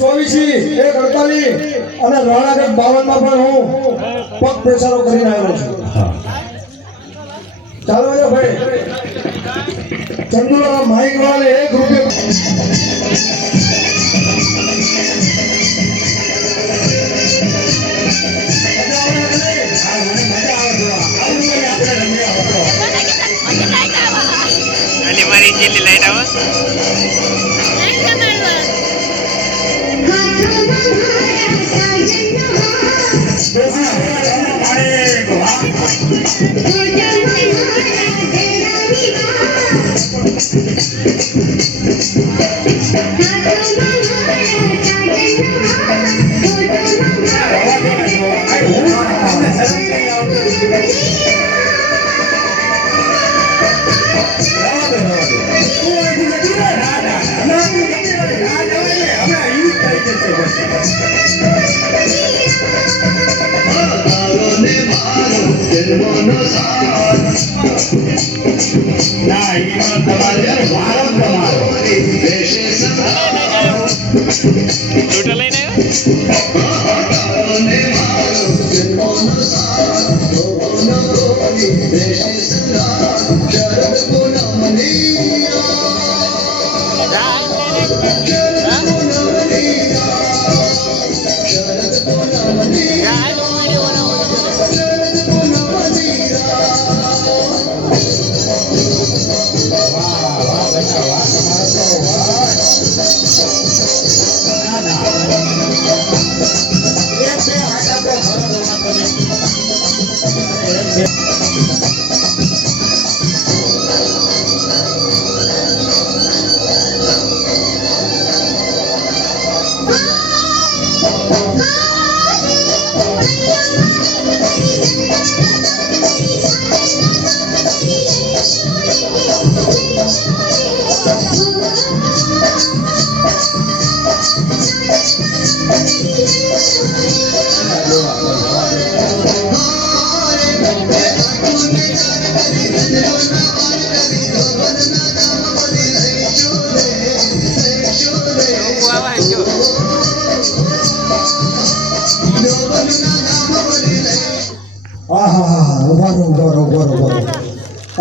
24 1 48 અને રાણાગઢ 52 માં પણ હું પગ પેસારો કરીને આવ્યો છું. ચાલો ભાઈ ચંદુલા માઈક વાળે 1 રૂપિયો મારી જેટલી લાઈટ આવે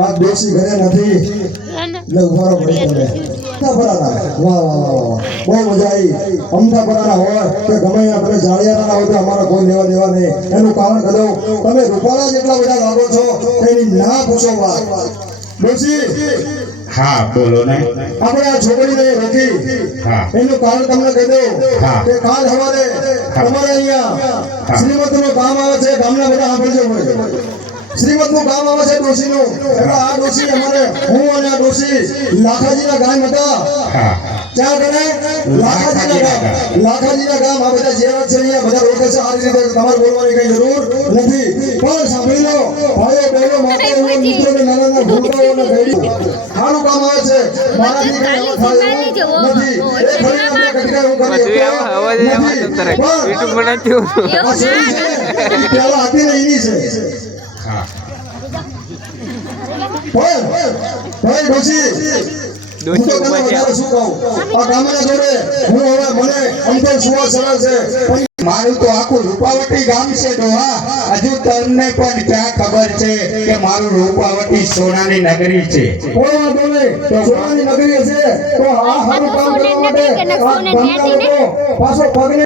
આ દેશી ઘરે નથી એટલે ઉભારો પડી પડે. વાહ વાહ વાહ બહુ મજા આવી. અમદાપરાના હોય કે ગમે આપણે જાળિયાના હોય તો અમારા કોઈ લેવા દેવા નહીં. એનું કારણ કદો તમે રૂપાળા જેટલા બધા લાગો છો એની ના પૂછો વાત. ડોશી હા બોલો ને. આપણે આ છોકરીને રોકી એનું કારણ તમને કહી દઉં કે કાલ સવારે તમારે અહીંયા શ્રીમતનું કામ આવે છે. ગામના બધા સાંભળજો હોય શ્રીમતનું કામ આવે છે ડોશીનું. એટલે આ ડોશી અમારે હું અને આ ડોશી લાખાજીના ગામ હતા. ક્યાં ગણે લાખાજીના ગામ. આ બધા જેવા છે અહીંયા બધા રોકે છે. આ રીતે તમારે બોલવાની કઈ જરૂર નથી. પણ સાંભળી લો ભાઈઓ બહેનો માતાઓ મિત્રો ને નાના નાના ભૂલકાઓ ને ગયડી આનું કામ આવે છે. મારાથી કઈ થાય નથી. એ ખરી આપણે કટકા હું કરી યુટ્યુબ બનાવ્યું પેલા હતી ને એની છે. ભાઈ ડોશી હું તો તને વધારે શું કહું. આ ગામના જોડે હું હવે મને અંતર સુવા સરળ છે. મારું તો આખું રૂપાવટી ગામ છે ડોહા. હજુ તમને પણ ક્યાં ખબર છે કે મારું રૂપાવટી સોનાની નગરી છે. કોઈ વાંધો નહીં. સોનાની નગરી હશે તો આ સારું કામ કરવા માટે આ ગામના લોકો પાછો પગને